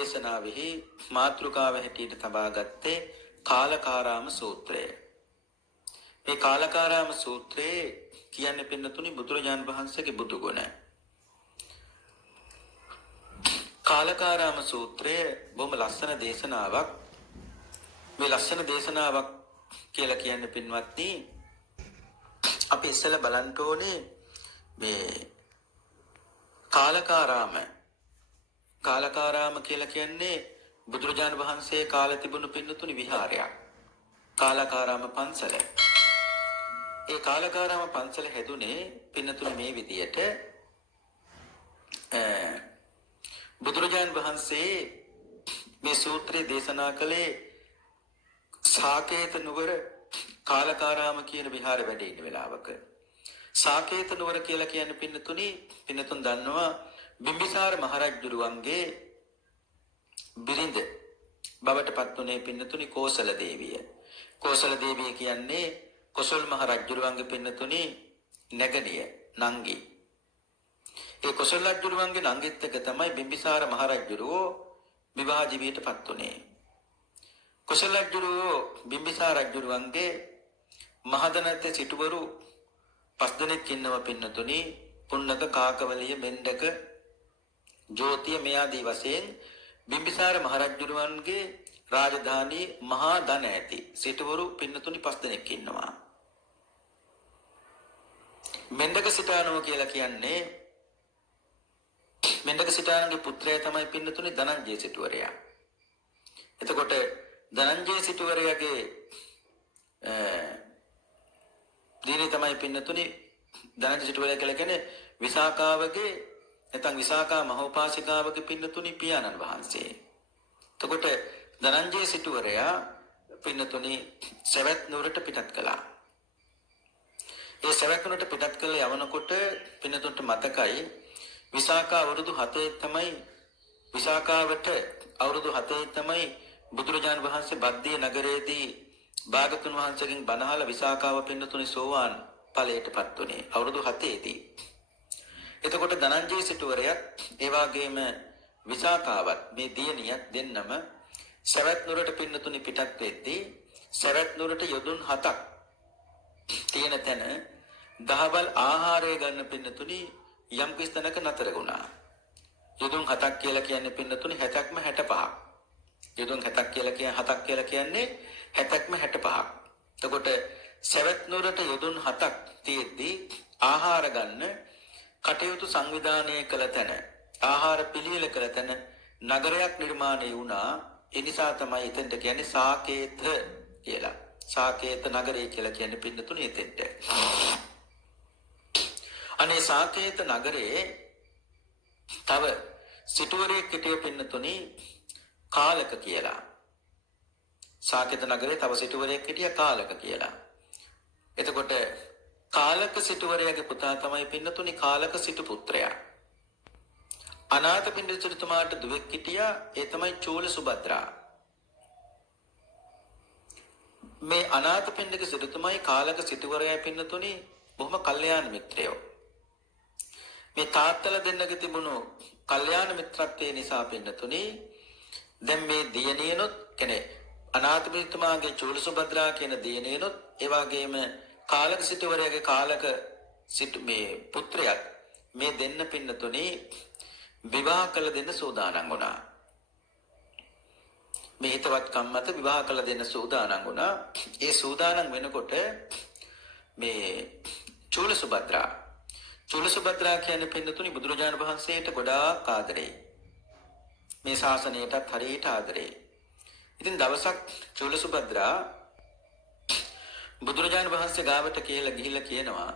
දේශනාවෙහි මාතෘකාව හැටියට තබා ගත්තේ කාලකාරාම සූත්‍රය. මේ කාලකාරාම සූත්‍රයේ කියන්නේ පින්නතුනි බුදුරජාණන් වහන්සේගේ බුදු ගුණ. කාලකාරාම සූත්‍රය බොහොම ලස්සන දේශනාවක්. මේ ලස්සන දේශනාවක් කියලා කියන්නේ පින්වත්නි අපි ඉස්සෙල්ලා බලන්න ඕනේ මේ කාලකාරාම කියලා කියන්නේ බුදුරජාණන් වහන්සේ කාලේ තිබුණු පින්නතුනි විහාරයක්. කාලකාරාම පන්සල. ඒ කාලකාරාම පන්සල හැදුනේ පින්නතුනි මේ විදියට බුදුරජාණන් වහන්සේ මේ සූත්‍රය දේශනා කළේ සාකේත නුවර කාලකාරාම කියන විහාරෙ වැඩ ඉන්න වෙලාවක. සාකේත නුවර කියලා කියන්නේ පින්නතුන් දන්නවා බිම්බිසාර මහරජුරුවන්ගේ බිරිඳ බවට පත් වුණේ පින්නතුනි කෝසල දේවිය. කෝසල දේවිය කියන්නේ කොසල් මහරජුරුවන්ගේ පින්නතුනි නැගණිය නංගි. ඒ කොසල් රජුරුවන්ගේ නංගිත් එක්ක තමයි බිම්බිසාර මහරජුරුවෝ විවාහ ජීවිතයට පත් වුණේ. කොසල් රජුරුවෝ බිම්බිසාර රජුරුවන්ගේ මහදනත සිටුවරු 5 දෙනෙක් ඉන්නව පින්නතුනි පුන්නක කාකවලිය මෙන්ඩක ජෝතිය මේ ආදී වශයෙන් බිම්බිසාර මහරජුරුවන්ගේ රාජධානී මහා ධන ඇති සිටුවරු පින්නතුනි 5 දෙනෙක් ඉන්නවා. මෙන්ඩක සිටානෝ කියලා කියන්නේ මෙන්ඩක සිටානගේ පුත්‍රයා තමයි පින්නතුනි ධනංජය සිටුවරයා. එතකොට ධනංජය සිටුවරයාගේ දිනේ තමයි පින්නතුනි ධනංජය සිටුවරයා කියලා කියන්නේ විසාකාවගේ නැත්නම් විසාකා මහෝපාසිකාවගේ පින්නතුනි පියාණන් වහන්සේ. එතකොට ධනංජය සිටුවරයා පින්නතුනි සවැත් නුවරට පිටත් කළා. ඒ සවැත් නුවරට පිටත් කළ යවනකොට පින්නතුන්ට මතකයි විසාකා අවුරුදු 7 තමයි විසාකාවට අවුරුදු 7 තමයි බුදුරජාණන් වහන්සේ බද්දිය නගරයේදී භාගතුන් වහන්සේගෙන් බණහල විසාකාව පින්නතුනි සෝවාන් ඵලයටපත් උනේ අවුරුදු 7ේදී. එතකොට ධනංජය සිටුවරයත් ඒ වගේම විසාකාවත් මේ දියණියත් දෙන්නම සවැත් නුවරට පින්නතුනි පිටත් වෙද්දී සවැත් නුවරට යොදුන් 7ක් තියෙන තැන දහවල් ආහාරය ගන්න පින්නතුනි යම් කිසි තැනක නතර වුණා. යොදුන් 7ක් කියලා කියන්නේ පින්නතුනි 60ක්ම 65ක්. යොදුන් 7ක් කියලා කියන්නේ 60ක්ම 65ක්. එතකොට සවැත් නුවරට යොදුන් 7ක් තියෙද්දී ආහාර ගන්න කටයුතු සංවිධානය කළ තැන ආහාර පිළියෙල කළ තැන නගරයක් නිර්මාණය වුණා. ඒ නිසා තමයි එතෙන්ට කියන්නේ සාකේත කියලා. සාකේත නගරය කියලා කියන්නේ පින්නතුනි එතෙන්ට. අනේ සාකේත නගරයේ තව සිටුවරයෙක් හිටිය පින්නතුනි කාලක කියලා. සාකේත නගරයේ තව සිටුවරයෙක් හිටිය කාලක කියලා. එතකොට කාලක සිටුවරයාගේ පුතා තමයි පින්නතුනි කාලක සිටු පුත්‍රයා. අනාථපිණ්ඩික සිටුතුමාට දුවෙක් හිටියා. ඒ තමයි චූල සුභද්‍රා. මේ අනාථපිණ්ඩික සිටුතුමයි කාලක සිටුවරයා පින්නතුනි බොහොම කල්යාණ මිත්‍රයෝ. මේ තාත්තලා දෙන්නගේ තිබුණු කල්යාණ මිත්‍රත්වයේ නිසා පින්නතුනි දැන් මේ දියණියනොත් කියන්නේ අනාථපිණ්ඩිකතුමාගේ චූල සුභද්‍රා කියන දියණියනොත් ඒ වගේම කාලක සිටුවරයාගේ කාලක සිටු මේ පුත්‍රයාත් මේ දෙන්න පින්නතුනි විවාහ කළ දෙන්න සූදානම් වුණා. මේ හිතවත්කම් මත විවාහ කළ දෙන්න සූදානම් වුණා. ඒ සූදානම් වෙනකොට මේ චූල සුභද්‍රා කියන්නේ පින්නතුනි බුදුරජාණන් වහන්සේට ගොඩාක් ආදරේ. මේ ශාසනයටත් හරියට ආදරේ. ඉතින් දවසක් චූල සුභද්‍රා බුදුරජාණන් වහන්සේ ගාවට ගිහිල්ලා කියනවා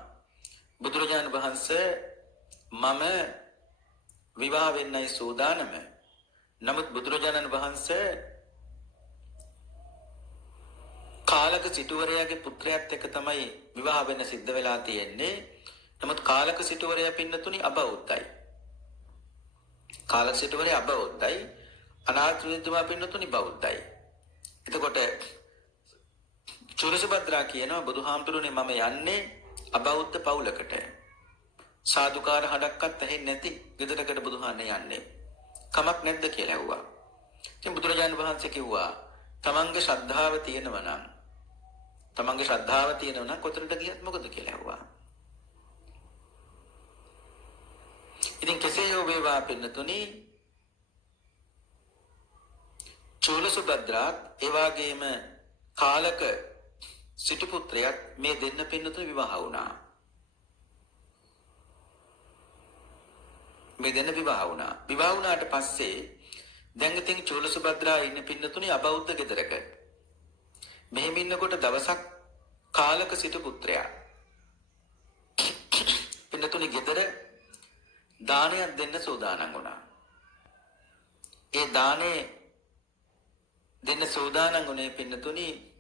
බුදුරජාණන් වහන්සේ මම විවාහ වෙන්නයි සූදානම. නමුත් බුදුරජාණන් වහන්සේ කාලක සිටුවරයාගේ පුත්‍රයාත් එක්ක තමයි විවාහ වෙන්න සිද්ධ වෙලා තියෙන්නේ. නමුත් කාලක සිටුවරයා පින්නතුනි අබෞද්ධයි. කාලක සිටුවරයා අබෞද්ධයි. අනාථපිණ්ඩිකතුමා පින්නතුනි බෞද්ධයි. එතකොට චූලසුභද්‍රා කියනවා බුදුහාමුදුරනේ මම යන්නේ අබෞද්ධ පවුලකට. සාදුකාර හඩක්වත් ඇහෙන්නේ නැති ගෙදරකට බුදුහාන්නේ යන්නේ. කමක් නැද්ද කියලා ඇහුවා. ඉතින් බුදුරජාණන් වහන්සේ කිව්වා තමන්ගේ ශ්‍රද්ධාව තියෙනවා නම් කොතනට ගියත් මොකද කියලා ඇහුවා. ඉතින් කෙසේ හෝ වේවා පින්නතුනි චූලසුභද්‍රාත් ඒ වගේම කාලක සිටු පුත්‍රයාත් මේ දෙන්න පින්නතුනි විවාහ වුණා. විවාහ වුණාට පස්සේ දැන් ඉතින් චූලසුභද්‍රා ඉන්න පින්නතුනි අබෞද්ධ ගෙදරක. මෙහෙම ඉන්නකොට දවසක් කාලක සිටු පුත්‍රයා පින්නතුනි ගෙදර දානයක් දෙන්න සූදානම් වුණා. ඒ දානේ දෙන්න සූදානම් වුණේ පින්නතුනි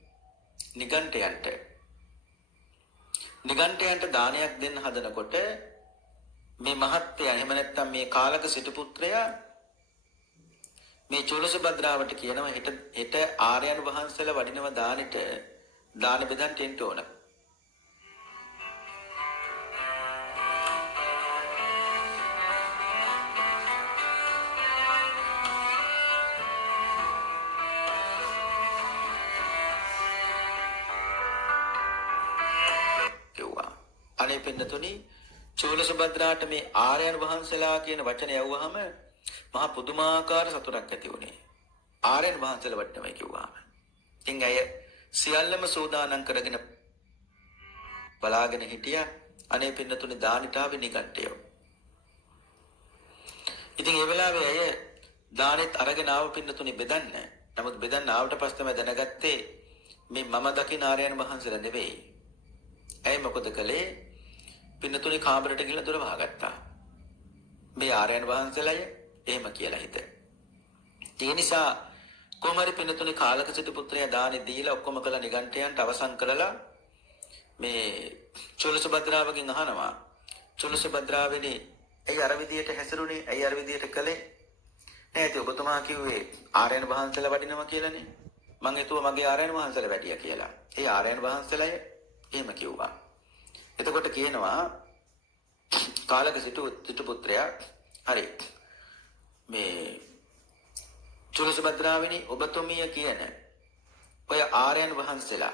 නිගණ්ඨයන්ට දානයක් දෙන්න හදනකොට මේ මහත්තයා එහෙම නැත්නම් මේ කාලක සිටු පුත්‍රයා මේ චූලසුභද්‍රාවට කියනවා හෙට ආර්යයන් වහන්සේලා වඩිනව දානෙට දාන බෙදන්න එන්න ඕන. අනේ පින්නතුනි චූලසුභද්‍රාට මේ ආර්යයන් වහන්සේලා කියන වචනේ යවුවාම මහා පුදුමාකාර සතුටක් ඇති වුණේ. ආර්යයන් වහන්සේලා වටනමයි කිව්වාම. ඉතින් අය සියල්ලම සූදානම් කරගෙන බලාගෙන හිටියා. අනේ පින්නතුනි දානිට ආවේ නිගණ්ඨයෝ. ඉතින් ඒ වෙලාවේ අය දානෙත් අරගෙන ආව පින්නතුනි බෙදන්න. නමුත් බෙදන්න ආවට පස්සේ තමයි දැනගත්තේ මේ මම දකින ආර්යයන් වහන්සේලා නෙවෙයි. ඇයි මොකද කළේ? පින්නතුනි කාමරයට ගිහලා දොර වහගත්තා. මේ ආර්යයන් වහන්සේලාය එහෙම කියලා හිත. ඒ නිසා කොහමරි පින්නතුනි කාලක සිටු පුත්‍රයා දානෙ දීලා ඔක්කොම කළ නිගණ්ඨයන්ට අවසන් කළලා මේ චූලසුභද්‍රාවගෙන් අහනවා චූලසුභද්‍රාවෙනි ඇයි අර විදියට හැසිරුනේ? ඇයි අර විදියට කළේ? නේද ඔබතුමා කිව්වේ ආර්යයන් වහන්සේලා වඩිනවා කියලානේ. මං හිතුවා මගේ ආර්යයන් වහන්සේලා වැඩියා කියලා. ඒ ආර්යයන් වහන්සේලාය එහෙම කිව්වා. එතකොට කියනවා කාලක සිටු පුත්‍රයා හරි මේ චූලසුභද්‍රාවෙනි ඔබතුමිය කියන ඔය ආර්යයන් වහන්සේලා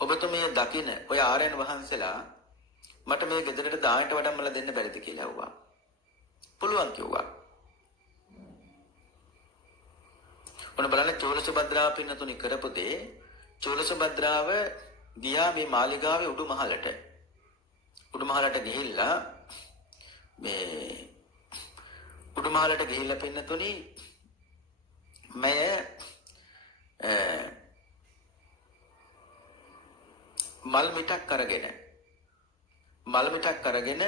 ඔබතුමිය දකින ඔය ආර්යයන් වහන්සේලා මට මේ ගෙදරට දායකට වඩම්මලා දෙන්න බැරිද කියලා ඇහුවා. පුළුවන් කිව්වා. ඔන්න බලන්න චූලසුභද්‍රාව පින්නතුනි කරපු දේ චූලසුභද්‍රාව ගියා මේ මාලිගාවේ උඩුමහලට ගිහිල්ලා පින්නතුනි මම මල් මිටක් අරගෙන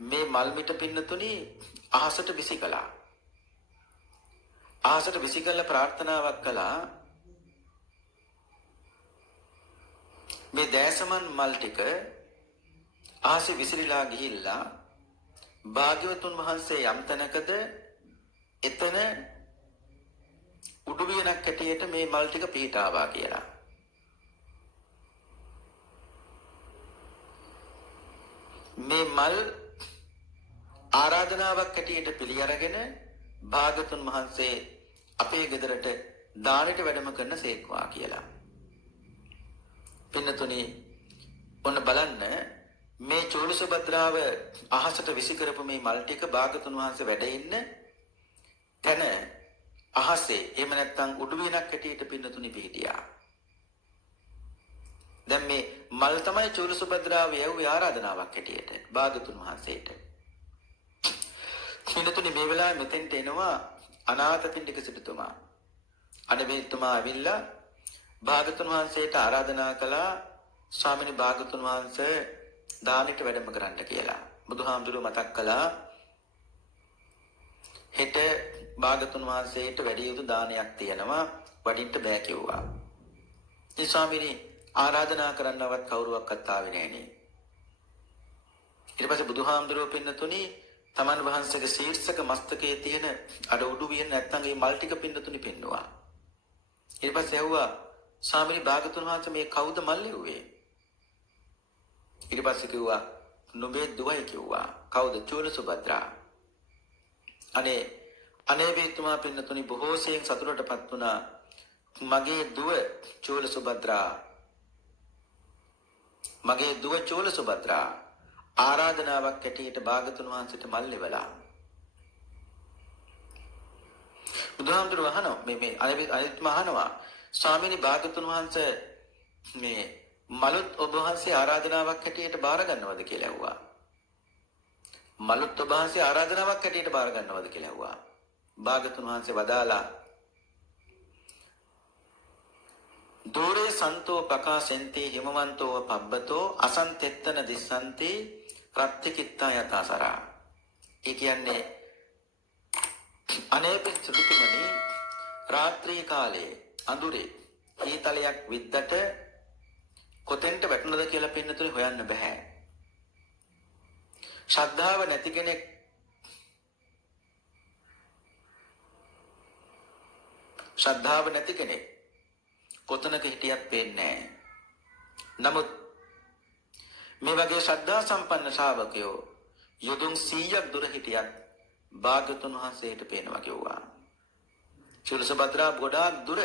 මේ මල් මිට පින්නතුනි අහසට විසිකලා. අහසට විසිකලා ප්‍රාර්ථනාවක් කළා. මේ දෑසමන් මල් ටික ආසේ විසිරීලා ගිහිල්ලා භාග්‍යවතුන් වහන්සේ යම් තැනකද එතන උඩුවියනක් ඇටියට මේ මල් ටික පිහිටාවා කියලා. මේ මල් ආරාධනාවක් ඇටියට පිළි අරගෙන භාග්‍යවතුන් වහන්සේ අපේ ගෙදරට දානෙට වැඩම කරන සේක්වා කියලා. පින්නතුනි ඔන්න බලන්න මේ චූලසුභද්‍රාව අහසට විසි කරපු මේ මල් ටික භාග්‍යවතුන් වහන්සේ වැඩ ඉන්න තැන අහසේ එහෙම නැත්නම් උඩුවියනක් ඇටියට පින්නතුනි පිහිටියා. දැන් මේ මල් තමයි චූලසුභද්‍රාව යවුවේ ආරාධනාවක් ඇටියට භාග්‍යවතුන් වහන්සේට. පින්නතුනි මේ වෙලාවේ මෙතෙන්ට එනවා අනාථපිණ්ඩික සිටුතුමා. අනවේතුමා ඇවිල්ලා භාග්‍යවතුන් වහන්සේට ආරාධනා කළා ස්වාමීනි භාග්‍යවතුන් වහන්සේ දානෙට වැඩම කරන්න කියලා. බුදුහාමුදුරුවෝ මතක් කළා හෙට භාග්‍යවතුන් වහන්සේට වැඩි යුතු දානයක් තියෙනවා වඩින්න බෑ කිව්වා. ඒ ස්වාමීනි ආරාධනා කරන්නවත් කවුරුවක්වත් ආවේ නෑනේ. ඊට පස්සේ බුදුහාමුදුරුවෝ පින්නතුනි තමන් වහන්සේගේ ශීර්ෂක මස්තකයේ තියෙන අර උඩුවියන නැත්තම් මේ මල් ටික පින්නතුනි පෙන්නවා. ඊට පස්සේ ඇහුවා ස්වාමීනි භාග්‍යවතුන් වහන්සේ මේ කවුද මල් ලිව්වේ? ඊට පස්සේ කිව්වා නුඹේ දුවයි කිව්වා. කවුද? චූලසුභද්‍රා. අනේ අනේවිතුමා පින්නතුනි බොහෝසෙයින් සතුටටපත් වුණා. මගේ දුව චූල සුභද්‍රා ආරාධනාවක් ඇටියට භාගතුන් වහන්සේට මල්ලි වෙලා. බුදුහාමුදුරුවෝ අහනවා මේ අනේවිතුමා අහනවා ස්වාමීනි භාගතුන් වහන්සේ මේ මලුත් ඔබ වහන්සේ ආරාධනාවක් ඇටියට බාර ගන්නවද කියලා ඇහුවා. මලුත් ඔබ වහන්සේ ආරාධනාවක් ඇටියට බාර ගන්නවද කියලා ඇහුවා. භාගතුන් වහන්සේ වදාලා දෝරේ සන්තෝ පකාසෙන්ති හිමවන්තෝ පබ්බතෝ අසන්තෙත්තන දිස්සන්ති ප්‍රත්‍යකිත්තා යතසරා. ඒ කියන්නේ අනේපිත සුදුතුමනි රාත්‍රී කාලයේ අඳුරේ ඊතලයක් විද්දට කොතෙන්ට වැටුණද කියලා පින්නතුනේ හොයන්න බෑ. ශ්‍රද්ධාව නැති කෙනෙක් කොතනක හිටියත් පේන්නේ නැහැ. නමුත් මේ වගේ ශ්‍රද්ධා සම්පන්න ශ්‍රාවකයෝ යොදුන් 100ක් දුර හිටියත් භාග්‍යතුන් වහන්සේට පේනවා කිව්වා. චූලසුභද්‍රා ගොඩාක් දුර.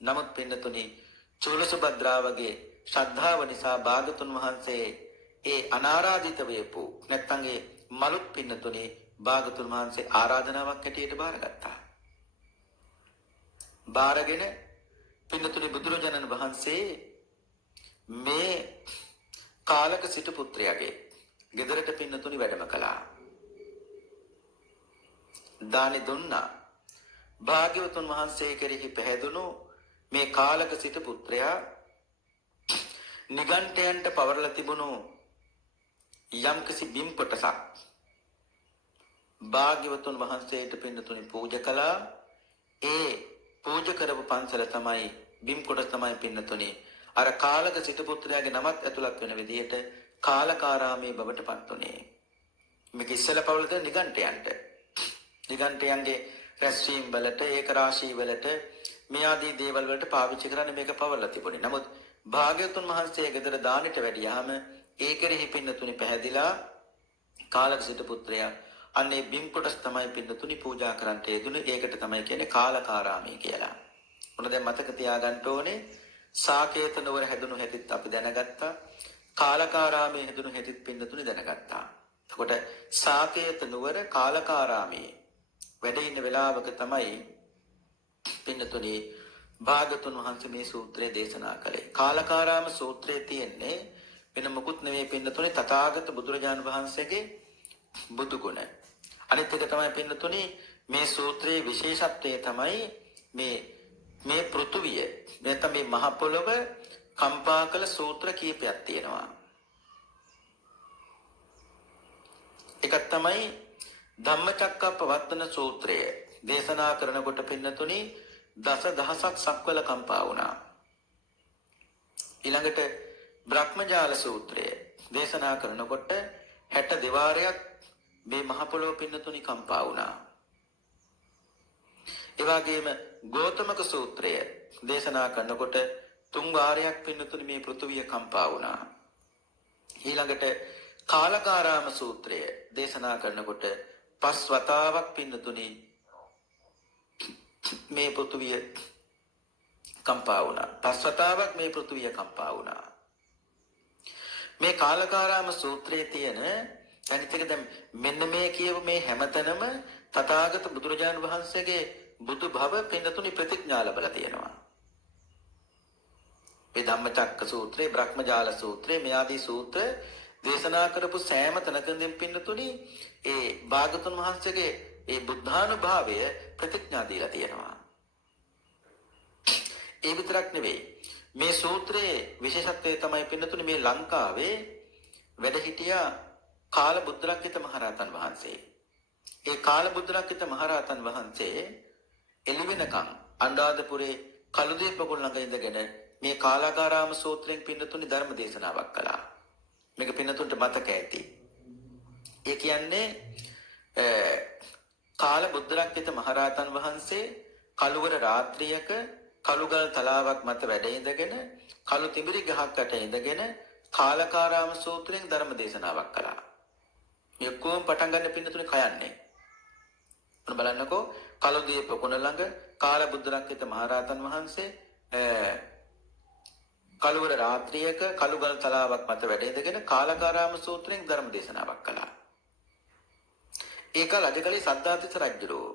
නමුත් පින්නතුනි චූලසුභද්‍රා වගේ ශ්‍රද්ධාව නිසා භාග්‍යතුන් වහන්සේ ඒ අනාරාධිත වේපු නැත්නම් ඒ මලුත් පින්නතුනි භාග්‍යතුන් වහන්සේ ආරාධනාවක් හැටියට බාරගත්තා. බාරගෙන පින්නතුනි බුදුරජාණන් වහන්සේ මේ කාලක සිටු පුත්‍රයාගේ ගෙදරට පින්නතුනි වැඩම කළා. දානි දුන්නා. භාග්‍යවතුන් වහන්සේ කෙරෙහි පැහැදුණු මේ කාලක සිටු පුත්‍රයා නිගණ්ඨයන්ට පවරලා තිබුණු යම්කිසි බිම් කොටසක් භාග්‍යවතුන් වහන්සේට පින්නතුනි පූජා කළා. ඒ පූජා කරපු පන්සල තමයි බිම් කොටස තමයි පින්නතුනි අර කාලක සිටු පුත්‍රයාගේ නමත් ඇතුළත් වෙන විදිහට කාලකාරාමයේ බවට පත් උනේ. මේක ඉස්සෙල්ලා පවරලා තියෙන නිගණ්ඨයන්ගේ රැස්වීම් වලට ඒක රාශී වලට මේ ආදී දේවල් වලට පාවිච්චි කරන්න මේක පවරලා තිබුණේ. නමුත් භාග්‍යවතුන් වහන්සේ ගෙදර දානෙට වැඩියාම ඒ කෙරෙහි පින්නතුනි පැහැදිලා කාලක සිටු පුත්‍රයා අන්නේ බිම් කොටස් තමයි පින්නතුනි පූජා කරන්නට යෙදුනේ. ඒකට තමයි කියන්නේ කාලකාරාමී කියලා. මොන දැන් මතක තියාගන්න ඕනේ සාකේත නුවර හැදුණු හැටිත් අපි දැනගත්තා. කාලකාරාමී හැදුණු හැටිත් පින්නතුනි දැනගත්තා. එතකොට සාකේත නුවර කාලකාරාමී වැඩ ඉන්න වෙලාවක තමයි පින්නතුනි භාගතුන් වහන්සේ මේ සූත්‍රය දේශනා කළේ. කාලකාරාම සූත්‍රයේ තියෙන්නේ වෙන මොකුත් නෙවෙයි පින්නතුනි තථාගත බුදුරජාණන් වහන්සේගේ බුදු ගුණ. අනිත් එක තමයි පින්නතුනි මේ සූත්‍රයේ විශේෂත්වය තමයි මේ පෘථුවිය නැත්නම් මේ මහ පොළොව කම්පා කළ සූත්‍ර කීපයක් තියෙනවා. එකක් තමයි ධම්මචක්කප්පවත්තන සූත්‍රය. දේශනා කරනකොට පින්නතුනි දසදහසක් සක්වල කම්පා වුණා. ඊළඟට බ්‍රහ්මජාල සූත්‍රය දේශනා කරනකොට 62 වාරයක් මේ මහ පොළොව පින්නතුනි කම්පා වුණා. ඒ වගේම ගෝතමක සූත්‍රය දේශනා කරනකොට 3 වාරයක් පින්නතුනි මේ පෘථුවිය කම්පා වුණා. ඊළඟට කාලකාරාම සූත්‍රය දේශනා කරනකොට 5 වතාවක් පින්නතුනි මේ පෘථුවිය කම්පා වුණා. 5 වතාවක් මේ පෘථුවිය කම්පා වුණා. මේ කාලකාරාම සූත්‍රයේ තියෙන අනිත් එක දැන් මෙන්න මේ කියව මේ හැමතැනම තථාගත බුදුරජාණන් වහන්සේගේ බුදු භව පින්නතුනි ප්‍රතිඥා ලැබලා තියෙනවා. මේ ධම්මචක්ක සූත්‍රය, බ්‍රහ්මජාල සූත්‍රය, මේ ආදී සූත්‍ර දේශනා කරපු සෑම තැනකදී පින්නතුනි ඒ භාගතුන් වහන්සේගේ ඒ බුද්ධානුභාවය ප්‍රතිඥා දීලා තියෙනවා. ඒ විතරක් නෙවෙයි. මේ සූත්‍රයේ විශේෂත්වය තමයි පින්නතුනි මේ ලංකාවේ වැඩ හිටියා කාලබුද්ධලක්ඛිත මහරහතන් වහන්සේ. ඒ කාලබුද්ධලක්ඛිත මහරහතන් වහන්සේ එළිවෙනකම් අනුරාධපුරේ කළුදීපකුල් ළඟ ඉඳගෙන මේ කාලකාරාම සූත්‍රයෙන් පින්නතුනි ධර්ම දේශනාවක් කළා. මේක පින්නතුන්ට මතක ඇති. ඒ කියන්නේ කාලබුද්ධලක්ඛිත මහරහතන් වහන්සේ කළුවර රාත්‍රියක කළුගල් තලාවක් මත වැඩ ඉඳගෙන කළු තිඹිරි ගහක් යට ඉඳගෙන කාලකාරාම සූත්‍රයෙන් ධර්ම දේශනාවක් කළා. මේ කොම් පටන් ගන්න පින්නතුනේ කයන්නේ. ඔන්න බලන්නකෝ කළුදීප කුණ ළඟ කාලබුද්ධරක්කිත මහරහතන් වහන්සේ කළුවර රාත්‍රියක කළුගල් තලාවක් මත වැඩ ඉඳගෙන කාලකාරාම සූත්‍රයෙන් ධර්ම දේශනාවක් කළා. ඒක රජකලේ සද්ධාතිස්ස රජුරෝ.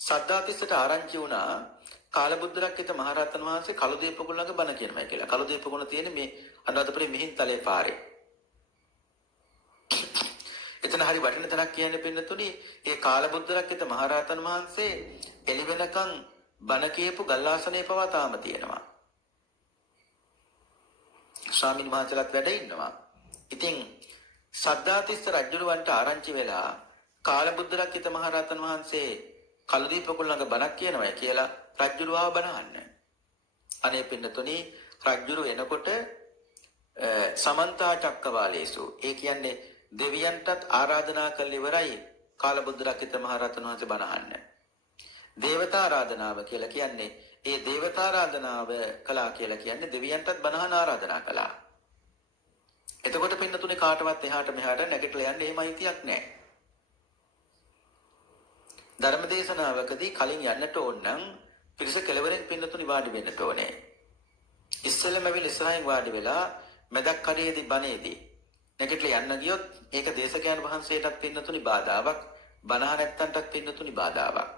සද්ධාතිස්සට ආරංචි වුණා කාලබුද්ධරක්කිත මහරහතන් වහන්සේ කළුදීප කුණ ළඟ බණ කියනමයි කියලා. කළුදීප කුණ තියෙන්නේ මේ අනුරාධපුරේ මිහින්තලේ පාරේ. එතන හරි වටින තැනක් කියන්නේ පින්නතුනි ඒ කාලබුද්ධරක්කිත මහරහතන් වහන්සේ එළි වෙනකන් බණ කියපු ගල්ආසනයේ පවා තාම තියෙනවා. ස්වාමීන් වහන්සේලාත් වැඩ ඉන්නවා. ඉතින් සද්ධාතිස්ස රජුරවන්ට ආරංචි වෙලා කාලබුද්ධරක්කිත මහරහතන් වහන්සේ කළුදීප කුණ ළඟ බණක් කියනවා කියලා රජුරව ආව බණහන්න. අනේ පින්නතුනි රජුරු එනකොට සමන්තා චක්කවාලේසු ඒ කියන්නේ දෙවියන්ටත් ආරාධනා කළ ඉවරයි කාලබුද්ධරක්කිත මහරහතන් වහන්සේ බණහන්න. දේවතා ආරාධනාව කියලා කියන්නේ ඒ දේවතා ආරාධනාව කළා කියලා කියන්නේ දෙවියන්ටත් බණහන ආරාධනා කළා. එතකොට පින්නතුනේ කාටවත් එහාට මෙහාට නැගිටලා යන්න එහෙම අයිතියක් නැහැ. ධර්මදේශනාවකදී කලින් යන්නට ඕන නම් පිරිස කෙලවරෙන් පින්නතුනි වාඩි වෙන්නට ඕනේ. ඉස්සෙල්ලම වෙල ඉස්සරහින් වාඩි වෙලා මැදක් කඩේදී බණේදී නැගිටලා යන්න ගියොත් ඒක දේශකයන් වහන්සේටත් පින්නතුනි බාධාවක්, බණහ නැත්තන්ටත් පින්නතුනි බාධාවක්.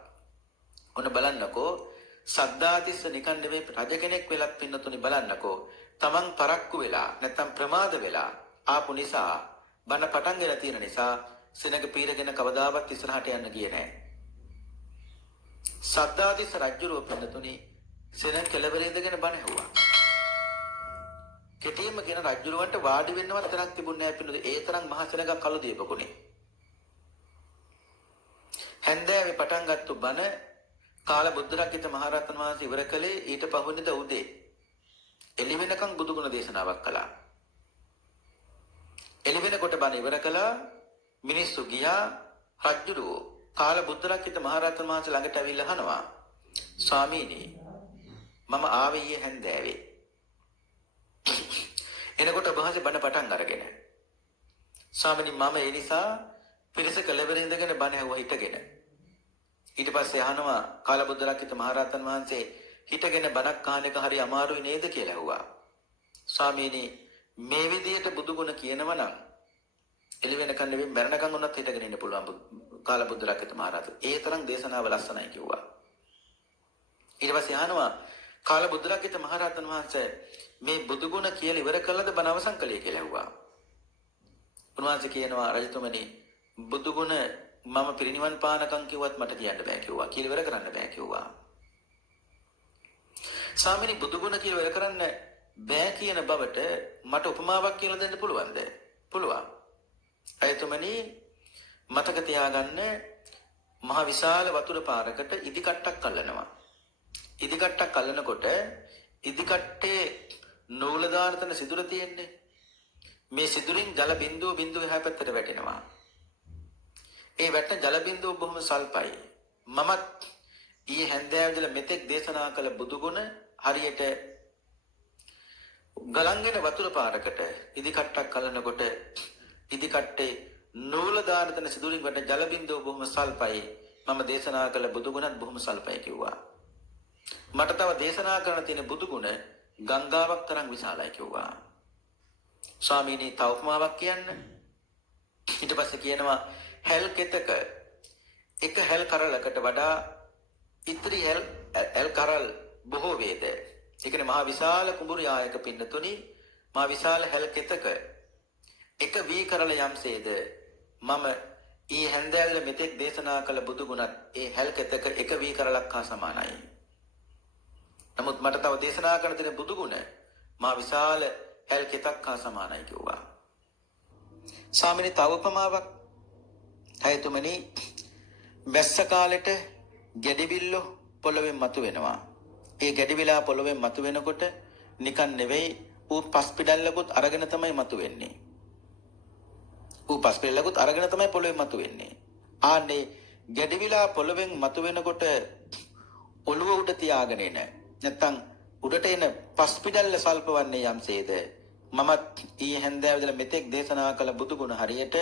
ඔන්න බලන්නකෝ සද්ධාතිස්ස නිකන් නෙවෙයි රජ කෙනෙක් වෙලත් පින්නතුනි බලන්නකෝ තමන් පරක්කු වෙලා නැත්තම් ප්‍රමාද වෙලා ආපු නිසා බණ පටන් ගෙන තියෙන නිසා සෙනඟ පීරගෙන කවදාවත් ඉස්සරහට යන්න ගියේ නැහැ. සද්ධාතිස්ස රජුරෝ පින්නතුනි සෙනඟ කෙළවර ඉඳගෙන බණ ඇහුවා. කෙටියෙන්ම කියන රජුරවන්ට වාඩි වෙන්නවත් තරක් තිබුණේ නැහැ පින්නතුනි. ඒ තරම් මහ සෙනඟක් කළුදීපකුනේ. හැන්දෑවේ පටන් ගත්තු බණ කාලබුද්ධරක්කිත මහරහතන් වහන්සේ ඉවර කළේ ඊට පහුවෙනිදා උදේ. එළි වෙනකන් බුදුගුණ දේශනාවක් කළා. එළි වෙනකොට බණ ඉවර කළා. මිනිස්සු ගියා. රජුරෝ කාලබුද්ධරක්කිත මහරහතන් වහන්සේ ළඟට ඇවිල්ලා අහනවා ස්වාමීනි මම ආවේ ඊයේ හැන්දෑවේ. එනකොට ඔබ වහන්සේ බණ පටන් අරගෙන ස්වාමීනි මම ඒ නිසා පිරිස කෙළවර ඉඳගෙන බණ ඇහුවා හිටගෙන. ඊට පස්සේ අහනවා කාලබුද්ධරක්කිත මහරහතන් වහන්සේ හිටගෙන බණක් අහන එක හරි අමාරුයි නේද කියලා ඇහුවා. ස්වාමීනි මේ විදියට බුදුගුණ කියනවා නම් එළි වෙනකන් නෙවෙයි මරණකන් උනත් හිටගෙන ඉන්න පුළුවන් කාලබුද්ධරක්කිත මහරහතන්. ඒ තරම් දේශනාව ලස්සනයි කිව්වා. ඊට පස්සේ අහනවා කාලබුද්ධරක්කිත මහරහතන් වහන්සේ මේ බුදුගුණ කියලා ඉවර කළාද බණ අවසන් කළේ කියලා ඇහුවා. උන්වහන්සේ කියනවා රජතුමනි බුදුගුණ මම පිරිනිවන් පානකම් කිව්වත් මට කියන්න බෑ කිව්වා. කියලා ඉවර කරන්න බෑ කිව්වා. ස්වාමීනි බුදුගුණ කියලා ඉවර කරන්න බෑ කියන බවට මට උපමාවක් කියලා දෙන්න පුළුවන්ද? පුළුවන්. අයතුමනි මතක තියාගන්න මහ විශාල වතුර පාරකට ඉදි කට්ටක් අල්ලනවා. ඉදි කට්ටක් අල්ලනකොට ඉදි කට්ටේ නූල දාන තැන සිදුර තියෙන්නේ. මේ සිදුරින් ජල බිඳුව එහා පැත්තට වැටෙනවා. ඒ වැටෙන ජල බිඳුව බොහොම සල්පයි. මමත් ඊයේ හැන්දෑවේදලා මෙතෙක් දේශනා කළ බුදුගුණ හරියට ගලංගෙන වතුර පාරකට ඉදි කට්ටක් අල්ලනකොට ඉදි කට්ටේ නූල දාන තැන සිදුරින් වැටෙන ජල බිඳුව බොහොම සල්පයි. මම දේශනා කළ බුදුගුණත් බොහොම සල්පයි කිව්වා. මට තව දේශනා කරන්න තියෙන බුදුගුණ ගංගාවක් තරම් විශාලයි කිව්වා. ස්වාමීනි තව උපමාවක් කියන්න. ඊට පස්සේ කියනවා හැල් කෙතක එක හැල් කරලකට වඩා ඉතිරි හැල් කරල් බොහෝ වේද. ඒ කියන්නේ මහා විශාල කුඹුරු යායක පින්නතුනි මහා විශාල හැල් කෙතක එක වී කරල යම්සේද මම ඊ හැන්දෑවල මෙතෙක් දේශනා කළ බුදුගුණත් ඒ හැල් කෙතක එක වී කරලක් හා සමානයි. නමුත් මට තව දේශනා කරන තියෙන බුදුගුණ මා විශාල හැල් කෙතක් හා සමානයි කිව්වා. ස්වාමීනි තව උපමාවක්. හයතුමනි වැස්ස කාලෙට ගැඩිවිල්ල පොළොවෙන් මතුවෙනවා. ඒ ගැඩිවිලා පොළොවෙන් මතුවෙනකොට නිකන් නෙවෙයි ඌ පස් පිඩල්ලකුත් අරගෙන තමයි මතුවෙන්නේ. ඌ පස් පිඩල්ලකුත් අරගෙන තමයි පොළොවෙන් මතුවෙන්නේ. ආන්නේ ගැඩිවිලා පොළොවෙන් මතුවෙනකොට ඔළුව උඩ තියාගෙන එන නැත්තම් උඩට එන පස් පිඩල්ල සල්පවන්නේ යම්සේද මමත් ඊයේ හැන්දෑවේදලා මෙතෙක් දේශනා කළ බුදුගුණ හරියට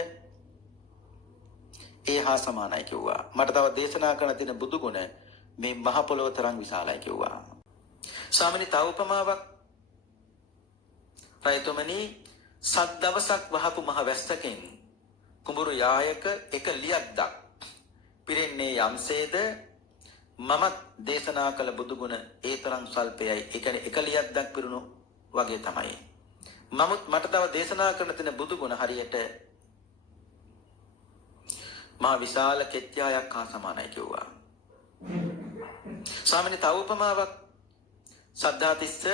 ඒ හා සමානයි කිව්වා. මට තව දේශනා කරන තියෙන බුදු ගුණ මේ මහ පොළොව තරම් විශාලයි කිව්වා. ස්වාමිනී තව උපමාවක්. රයිතුමනි සත් දවසක් වහපු මහ වැස්සකින් කුඹුරු යායක එක ලියක්දක් පිරෙන්නේ යම්සේද මමත් දේශනා කළ බුදු ගුණ ඒ තරම් සල්පයයි. ඒ කියන්නේ එක ලියක්දක් පිරුණු වගේ තමයි. නමුත් මට තව දේශනා කරන තියෙන බුදු ගුණ හරියට මහා විශාල කෙත්යායක් හා සමානයි කිව්වා. ස්වාමිනී තව උපමාවක්. සද්ධාතිස්ස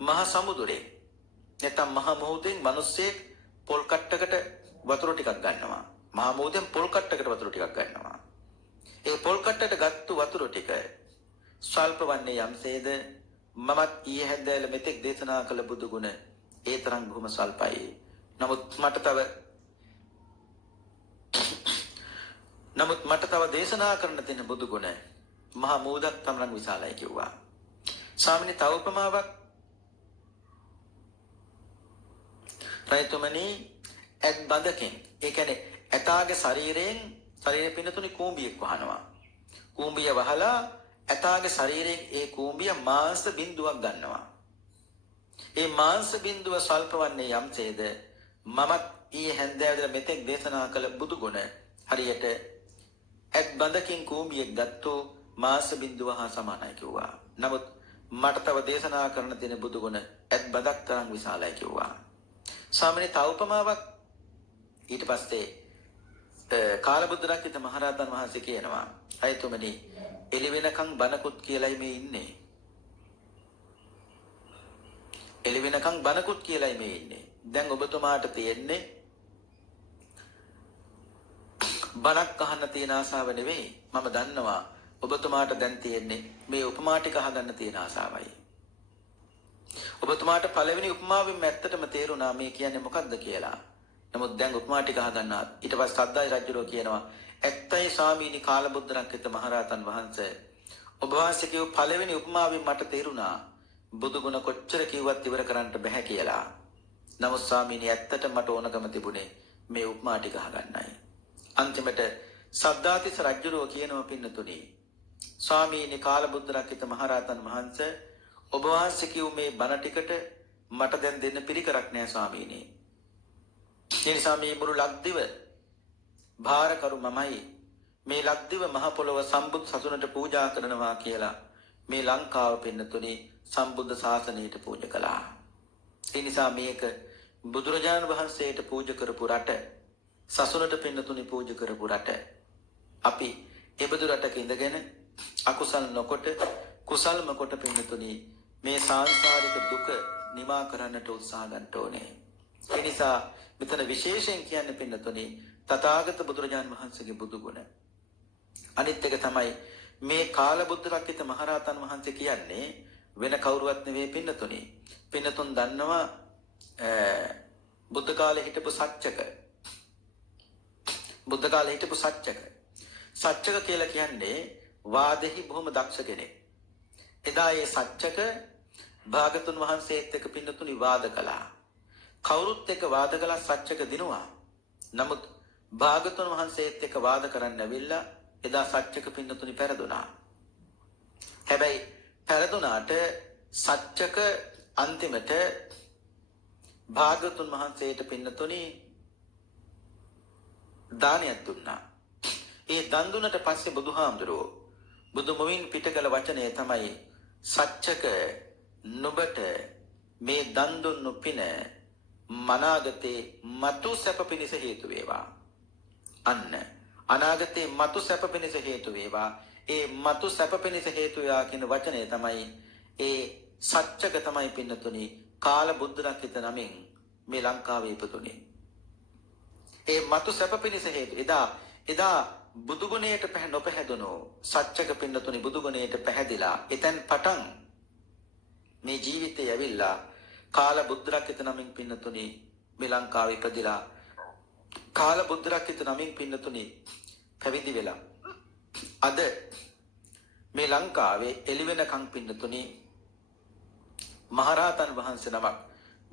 මහ සමුදුරේ නැත්නම් මහ මුහුදෙන් මිනිස්සෙක් පොල් කට්ටකට වතුර ටිකක් ගන්නවා. මහ මුහුදෙන් පොල් කට්ටකට වතුර ටිකක් ගන්නවා. ඒ පොල් කට්ටට ගත්තු වතුර ටික ස්වල්ප වන්නේ යම්සේද මමත් ඊයේ හැන්දෑල මෙතෙක් දේශනා කළ බුදු ගුණ ඒ තරම් බොහොම ස්වල්පයි. නමුත් මට තව දේශනා කරන්න තියෙන බුදු ගුණ මහා මූදක් තරම් විශාලයි කිව්වා. ස්වාමිනී තව උපමාවක්. රයිතුමනි ඇත් බඳකින් ඒ කියන්නේ ඇතාගේ ශරීරයේ පින්නතුනි කූඹියක් වහනවා. කූඹිය වහලා ඇතාගේ ශරීරයෙන් ඒ කූඹිය මාංශ බිඳුවක් ගන්නවා. ඒ මාංශ බිඳුව සල්ප වන්නේ යම්සේද මමත් ඊයේ හැන්දෑවේදී මෙතෙක් දේශනා කළ බුදු ගුණ හරියට ඇත් බඳකින් කූඹියක් ගත්තෝ මාංශ බිඳුව හා සමානයි කිව්වා. නමුත් මට තව දේශනා කරන්න තියෙන බුදු ගුණ ඇත් බඳක් තරම් විශාලයි කිව්වා. ස්වාමිනී තව උපමාවක්. ඊට පස්සේ කාලබුද්ධරක්කිත මහරහතන් වහන්සේ කියනවා අයතුමනි එළි වෙනකන් බණකුත් කියලායි මේ ඉන්නේ. එළි වෙනකන් බණකුත් කියලායි මේ ඉන්නේ. දැන් ඔබතුමාට තියෙන්නේ බණක් අහන්න තියෙන ආසාව නෙවෙයි. මම දන්නවා ඔබතුමාට දැන් තියෙන්නේ මේ උපමා ටික අහගන්න තියෙන ආසාවයි. ඔබතුමාට පළවෙනි උපමාවෙන් ඇත්තටම තේරුණා මේ කියන්නේ මොකක්ද කියලා. නමුත් දැන් උපමා ටික අහගන්නවා. ඊට පස්සේ සද්දායි රජුරෝ කියනවා ඇත්තයි ස්වාමීනි කාලබුද්ධරක්කිත මහරහතන් වහන්සේ ඔබ වහන්සේ කියව පළවෙනි උපමාවෙන් මට තේරුණා බුදු ගුණ කොච්චර කිව්වත් ඉවර කරන්න බෑ කියලා. නමුත් ස්වාමීනි ඇත්තට මට ඕනකම තිබුණේ මේ උපමා ටික අහගන්නයි. අන්තිමට සද්දාතිස්ස රජුරෝ කියනවා පින්නතුනි ස්වාමීනි කාලබුද්ධරක්කිත මහරහතන් වහන්සේ ඔබ වහන්සේ කිව් මේ බණ ටිකට මට දැන් දෙන්න පිරිකරක් නෑ ස්වාමීනි. ඒ නිසා මේ මුළු ලක්දිව භාරකරු මමයි. මේ ලක්දිව මහ පොළොව සම්බුද් සසුනට පූජා කරනවා කියලා මේ ලංකාව පින්නතුනි සම්බුද්ධ ශාසනයට පූජා කළා. ඒ නිසා මේක බුදුරජාණන් වහන්සේට පූජා කරපු රට, සසුනට පින්නතුනි පූජා කරපු රට. අපි එබඳු රටක ඉඳගෙන අකුසල් නොකොට කුසල්ම කොට පින්නතුනි මේ සාංසාරික දුක නිමා කරන්නට උත්සාහ ගන්න ඕනේ. ඒ නිසා මෙතන විශේෂයෙන් කියන්නේ පින්නතුනි තථාගත බුදුරජාණන් වහන්සේගේ බුදු ගුණ. අනිත් එක තමයි මේ කාලබුද්ධරක්කිත මහරහතන් වහන්සේ කියන්නේ වෙන කවුරුවත් නෙවෙයි පින්නතුනි. පින්නතුන් දන්නවා බුද්ධ කාලේ හිටපු සච්චක. බුද්ධ කාලේ හිටපු සච්චක. සච්චක කියලා කියන්නේ වාදෙහි බොහොම දක්ෂ කෙනෙක්. එදා ඒ සච්චක භාගතුන් වහන්සේත් එක්ක පින්නතුනි වාද කළා. කවුරුත් එක්ක වාද කළා සච්චක දිනුවා. නමුත් භාගතුන් වහන්සේත් එක්ක වාද කරන්න ඇවිල්ලා එදා සච්චක පින්නතුනි පෙරදුනා. හැබැයි පෙරදුනාට සච්චක අන්තිමට භාගතුන් වහන්සේට පින්නතුනි දානයක් දුන්නා. ඒ දන් දුන්නට පස්සේ බුදුහාමුදුරුවෝ බුදු මුවින් පිට කළ වචනය තමයි සච්චක නුඹට මේ දන් දුන්නු පින මනාගතේ මතු සැප පිණිස හේතු වේවා. අන්න අනාගතේ මතු සැප පිණිස හේතු වේවා. ඒ මතු සැප පිණිස හේතු වේවා කියන වචනය තමයි ඒ සච්චක තමයි පින්නතුනි කාල බුද්ධරක්කිත නමින් මේ ලංකාවේ ඉපදුනේ. ඒ මතු සැප පිණිස හේතු එදා බුදුගුණයට නොපැහැදුණු සච්චක පින්නතුනි බුදුගුණයට පැහැදිලා එතෙන් පටන් මේ ජීවිතේ ඇවිල්ලා කාල බුද්ධරක්කිත නමින් පින්නතුනි මේ ලංකාවේ ඉපදිලා කාල බුද්ධරක්කිත නමින් පින්නතුනි පැවිදි වෙලා අද මේ ලංකාවේ එළි වෙනකන් පින්නතුනි මහරහතන් වහන්සේ නමක්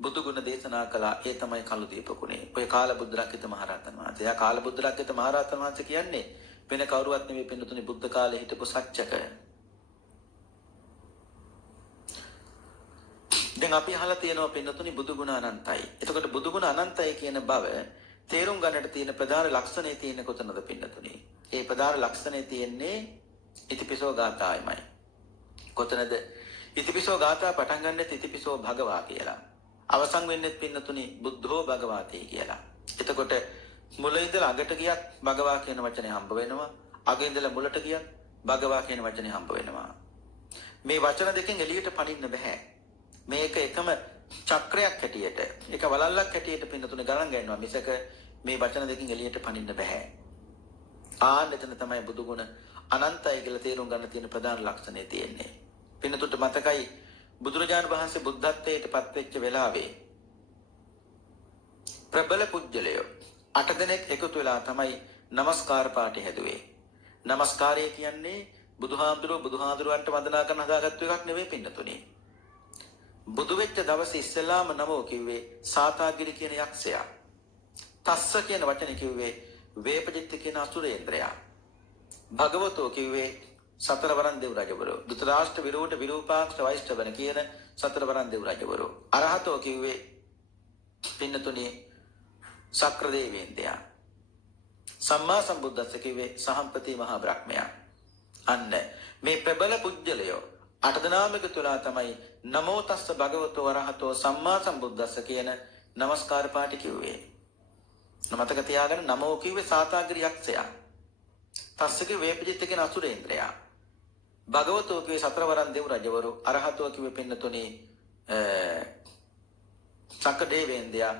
බුදු ගුණ දේශනා කළා. ඒ තමයි කළු දීපකුණේ. ඔය කාල බුද්ධරක්කිත මහරහතන් වහන්සේ. එයා කාල බුද්ධරක්කිත මහරහතන් වහන්සේ කියන්නේ වෙන කවුරුවත් නෙවෙයි පින්නතුනේ බුද්ධ කාලේ හිටපු සත්‍යක. දැන් අපි අහලා තියෙනවා පින්නතුනේ බුදු ගුණ අනන්තයි. එතකොට බුදු ගුණ අනන්තයි කියන බව තේරුම් ගන්නට තියෙන ප්‍රධාන ලක්ෂණය තියෙන කොතනද පින්නතුනේ? ඒ ප්‍රධාන ලක්ෂණය තියෙන්නේ ඉතිපිසෝ ගාථායමයි. කොතනද? ඉතිපිසෝ ගාථා පටන් ගන්නෙත් ඉතිපිසෝ භගවා කියලා. අවසන් වෙන්නෙත් පින්නතුනි බුද්ධෝ භගවාති කියලා. එතකොට මුල ඉඳලා අගට ගියත් භගවා කියන වචනේ හම්බ වෙනවා. අග ඉඳලා මුලට ගියත් භගවා කියන වචනේ හම්බ වෙනවා. මේ වචන දෙකෙන් එළියට පනින්න බෑ. මේක එකම චක්‍රයක් හැටියට, එක වලල්ලක් හැටියට පින්නතුනි ගණන් ගන්නවා. මිසක මේ වචන දෙකෙන් එළියට පනින්න බෑ. එතන තමයි බුදු ගුණ අනන්තයි කියලා තේරුම් ගන්න තියෙන ප්‍රධාන ලක්ෂණය තියෙන්නේ. පින්නතුන්ට මතකයි බුදුරජාණන් වහන්සේ බුද්ධත්වයට පත්වෙච්ච වෙලාවේ ප්‍රබල පුජ්‍යලයෝ 8 දෙනෙක් එකතු වෙලා තමයි নমස්කාර පාඨය හැදුවේ. নমස්කාරය කියන්නේ බුදුහාඳුරන්ට වන්දනා කරන හදාගත්තු එකක් නෙවෙයි පින්නතුනි. බුදු වෙච්ච දවසේ ඉස්සෙල්ලාම නමෝ කිව්වේ සාතාගිරි කියන යක්ෂයා. තස්ස කියන වචනේ කිව්වේ වේපජිත්ත කියන අසුරේන්ද්‍රයා. භගවතෝ කිව්වේ සතරවරන් දෙව් රජවරු. ධෘතරාෂ්ට්‍ර විරෝධ විරූපාක්ෂ වෛෂ්ණවන කියන සතරවරන් දෙව් රජවරු. අරහතෝ කිව්වේ පින්නතුනි සක්‍ර දේවේන්ද්‍රයා. සම්මා සම්බුද්දස්ස කිව්වේ සහම්පති මහා බ්‍රහ්මයා. අන්න මේ ප්‍රබල පුජ්‍යලයෝ 8 දෙනාම එකතු වෙලා තමයි නමෝ තස්ස භගවතෝ අරහතෝ සම්මා සම්බුද්දස්ස කියන নমස්කාර පාඨය කිව්වේ. මතක තියාගන්න නමෝ කිව්වේ සාතාගිරි යක්ෂයා. තස්ස කිව්වේ වේපජිත්ත කියන අසුරේන්ද්‍රයා. භගවතෝ කිව්වේ සතරවරන් දෙව් රජවරු. අරහතෝ කිව්වේ පින්නතුනි සක්‍ර දේවේන්ද්‍රයා.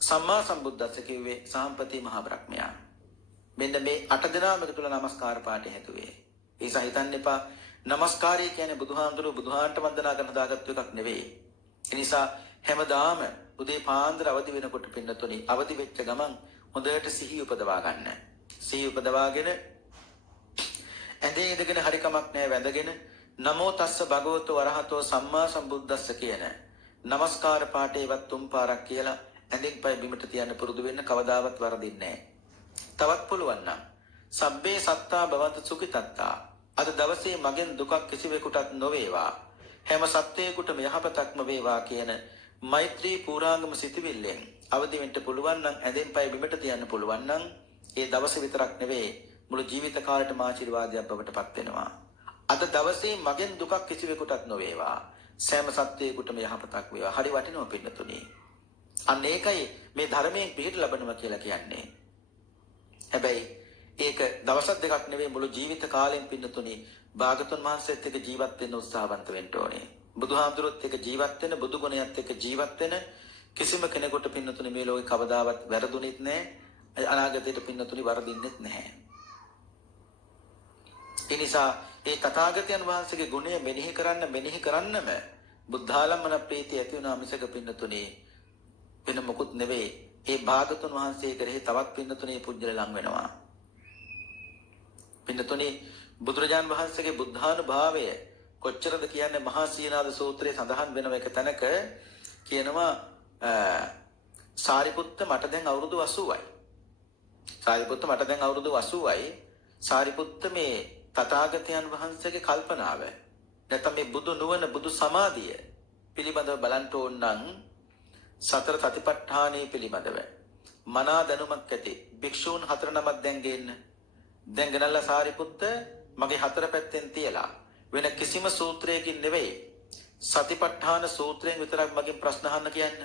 සම්මා සම්බුද්දස්ස කිව්වේ සහම්පති මහා බ්‍රහ්මයා. මෙන්න මේ 8 දෙනාම එකතු වෙලා নমස්කාර පාඨය හැදුවේ. ඒ සහිතන්න එපා নমස්කාරය කියන්නේ බුදුහාන්ට වන්දනා කරන දාගත්තු එකක් නෙවෙයි. ඒ නිසා හැමදාම උදේ පාන්දර අවදි වෙනකොට පින්නතුනි අවදි වෙච්ච ගමන් හොඳට සිහිය උපදවා ගන්න. සිහිය උපදවාගෙන ඇඳේ ඉඳගෙන හරි කමක් නැහැ වැඳගෙන නමෝ තස්ස භගවතෝ අරහතෝ සම්මා සම්බුද්දස්ස කියන নমස්කාර පාඨයවත් 3 පාරක් කියලා ඇඳෙන් පය බිමට තියන්න පුරුදු වෙන්න කවදාවත් වරදින්නේ නැහැ. තවත් පුළුවන් නම් සබ්බේ සත්තා භවන්ත සුඛිතත්තා. අද දවසේ මගෙන් දුකක් කිසිවෙකුටත් නොවේවා. හැම සත්වයෙකුටම යහපතක්ම වේවා කියන මෛත්‍රී පූරාංගම සිතවිල්ලෙන් අවදි වෙන්න පුළුවන් නම් ඇඳෙන් පය බිමට තියන්න පුළුවන් නම් ඒ දවස විතරක් නෙවෙයි මුළු ජීවිත කාලෙටම ආශිර්වාදයක් බවට පත් වෙනවා. අද දවසේ මගෙන් දුකක් කිසිවෙකුටත් නොවේවා. සෑම සත්වයෙකුටම යහපතක් වේවා. හරි වටිනවා පින්නතුනි. අන්න ඒකයි මේ ධර්මයෙන් පිහිට ලබනවා කියලා කියන්නේ. හැබැයි ඒක දවස් දෙකක් නෙවෙයි මුළු ජීවිත කාලෙම පින්නතුනි භාගතුන් වහන්සේත් එක්ක ජීවත් වෙන්න උත්සාහවන්ත වෙන්න ඕනේ. බුදුහාමුදුරුවොත් එක්ක ජීවත් වෙන, බුදු ගුණයත් එක්ක ජීවත් වෙන කිසිම කෙනෙකුට පින්නතුනි මේ ලෝකේ කවදාවත් වැරදුනෙත් නැහැ. අනාගතයට පින්නතුනි වරදින්නෙත් නැහැ. ඒ නිසා ඒ තථාගතයන් වහන්සේගේ ගුණය මෙනෙහි කරන්නම බුද්ධාලම්මන ප්‍රීතිය ඇති වෙනා මිසක පින්නතුනි වෙන මොකුත් නෙවෙයි. ඒ භාගතුන් වහන්සේ කෙරෙහි තවත් පින්නතුනි පුජ්‍යල ලං වෙනවා. පින්නතුනි බුදුරජාන් වහන්සේගේ බුද්ධානුභාවය කොච්චරද කියන්නේ මහා සීනාද සූත්‍රයේ සඳහන් වෙන එක තැනක කියනවා සාරිපුත්ත මට දැන් අවුරුදු 80යි. සාරිපුත්ත මට දැන් අවුරුදු 80යි. සාරිපුත්ත මේ තථාගතයන් වහන්සේගේ කල්පනාව නැත්නම් මේ බුදු නුවණ බුදු සමාධිය පිළිබඳව බලන්න ඕන නම් සතර සතිපට්ඨානයේ පිළිබඳව මනා දැනුමක් ඇති භික්ෂූන් 4 නමක් දැන් ගේන්න. දැන් ගණන්ලා සාරිපුත්ත මගේ 4 පැත්තෙන් තියලා වෙන කිසිම සූත්‍රයකින් නෙවෙයි සතිපට්ඨාන සූත්‍රයෙන් විතරක් මගෙන් ප්‍රශ්න අහන්න කියන්න.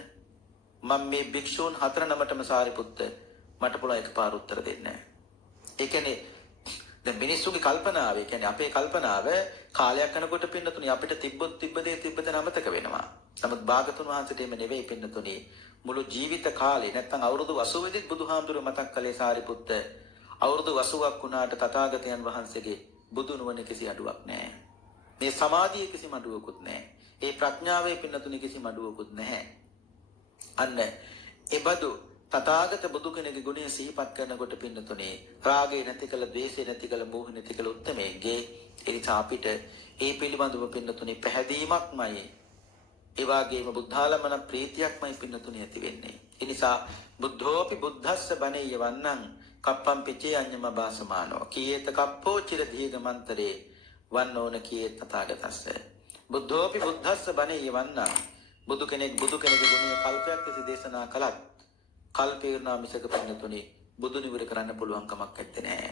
මම මේ භික්ෂූන් 4 නමටම සාරිපුත්ත මට පුළුවන් එකපාර උත්තර දෙන්න. ඒ කියන්නේ දැන් මිනිස්සුගේ කල්පනාව, ඒ කියන්නේ අපේ කල්පනාව කාලයක් යනකොට පින්නතුනි අපිට තිබ්බ දේ අමතක වෙනවා. නමුත් භාගතුන් වහන්සේට එමෙ නෙවෙයි පින්නතුනි මුළු ජීවිත කාලේ නැත්නම් අවුරුදු 80 දී බුදුහාමුදුරුවෝ මතක් කළේ සාරිපුත්ත අවුරුදු 80ක් වුණාට තථාගතයන් වහන්සේගේ බුදු නුවණ කිසි අඩුවක් නැහැ. මේ සමාධියේ කිසි අඩුවකුත් නැහැ. ඒ ප්‍රඥාවේ පින්නතුනි කිසි අඩුවකුත් නැහැ. අන්න එබඳු තථාගත බුදු කෙනෙකුගේ ගුණය සිහිපත් කරනකොට පින්නතුනි රාගේ නැති කළ, ද්වේෂේ නැති කළ, මෝහ නැති කළ උත්තමයේ ඒ නිසා අපිට ඒ පිළිබඳව පින්නතුනි පැහැදීමක්මයි ඒ වගේම බුද්ධාලමන ප්‍රීතියක්මයි පින්නතුනි ඇති වෙන්නේ. ඒ නිසා බුද්ධෝපි බුද්ධස්ස බණේය වන්නං කප්පම් පිචේ අඤ්ඤම බාසමානෝ කීයත කප්පෝ චිර දීගමන්තරේ වන්නෝන කීයත තථාගතස්ස. බුද්ධෝපි බුද්ධස්ස බණේය වන්නං බුදු කෙනෙකුගේ ගුණය කල්පයක් තිස්සේ දේශනා කළත් කල්පේරණා මිසක පින්නතුනි බුදු නිවර කරන්න පුළුවන් කමක් නැත්තේ නෑ.